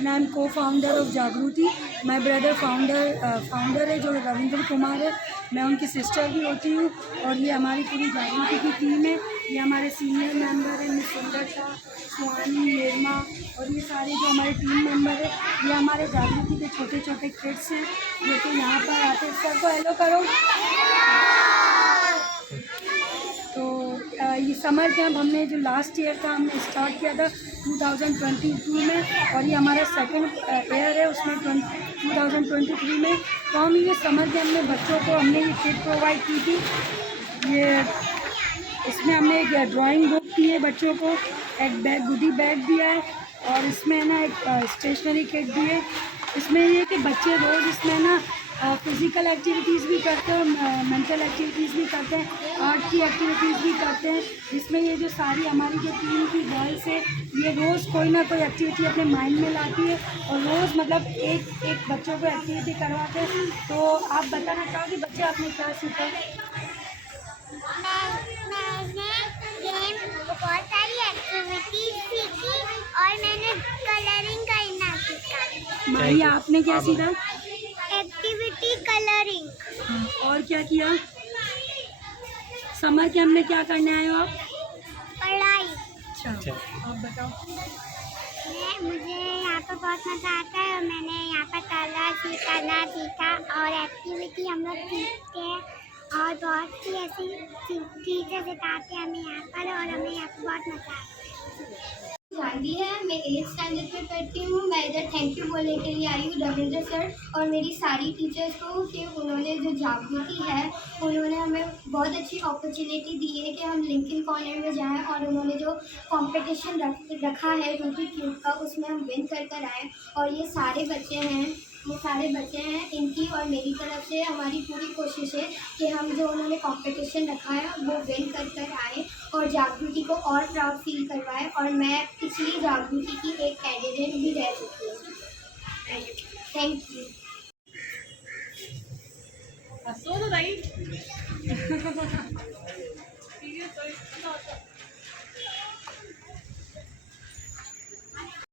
And I am co-founder of जागृति। My brother founder है जो रविंद्र कुमार है, मैं उनकी सिस्टर भी होती हूँ। और ये हमारी पूरी जागृति की टीम है। ये हमारे सीनियर मेंबर हैं मिस सुंदरता, सुहानी, निर्मा और ये सारे जो हमारे टीम मेंबर है। ये हमारे जागृति के छोटे छोटे किड्स हैं जो कि यहाँ पर आते हैं। सबको हेलो करो। तो ये समर कैंप हमने जो लास्ट ईयर था हमने स्टार्ट किया था 2022 में, और ये हमारा सेकंड ईयर है उसमें 2023 में। तो हम ये समर कैंप में बच्चों को हमने ये किट प्रोवाइड की थी। ये इसमें हमने एक ड्राइंग बुक दी है बच्चों को, एक बैग गुडी बैग दिया है, और इसमें ना एक स्टेशनरी किट दी है। इसमें ये कि बच्चे रोज़ इसमें ना फिज़िकल एक्टिविटीज़ भी करते हैं, मेंटल एक्टिविटीज़ भी करते हैं, आर्ट की एक्टिविटीज़ भी करते हैं। इसमें ये जो सारी हमारी जो टीम की गर्ल्स है ये रोज़ कोई ना कोई एक्टिविटी अपने माइंड में लाती है और रोज़ मतलब एक बच्चों को एक्टिविटी करवाते हैं। तो आप बताना चाहोगे बच्चे आपने क्या सीखा? मैंने बहुत सारी एक्टिविटीज सीखी और मैंने कलरिंग करना सीखा। माही आपने क्या सीखा? Activity colouring. और क्या किया? समर कैंप में क्या करने आए हो आप? पढ़ाई। अच्छा, आप बताओ। मुझे यहाँ पर बहुत मज़ा आता है और मैंने यहाँ पर करना सीखा और एक्टिविटी हम लोग सीखते हैं और बहुत सी ऐसी चीज़ें सिखाते हैं हमें यहाँ पर और हमें यहाँ पर बहुत मज़ा आता है। जानती है, मैं 8th स्टैंडर्ड में पढ़ती हूँ। मैं इधर थैंक यू बोलने के लिए आई हूँ रविंद्र सर और मेरी सारी टीचर्स को कि उन्होंने जो जागृति है उन्होंने हमें बहुत अच्छी अपॉर्चुनिटी दी है कि हम लिंकन कॉर्नर में जाएं और उन्होंने जो कंपटीशन रखा है रूबिक क्यूब का उसमें हम विन कर आए। और ये सारे बच्चे हैं इनकी और मेरी तरफ से हमारी पूरी कोशिश है कि हम जो उन्होंने कंपटीशन रखा है वो विन कर आए और जागृति को और प्राउड फील करवाए। और मैं पिछली जागृति की एक कैंडिडेट भी रह चुकी हूँ। Thank you.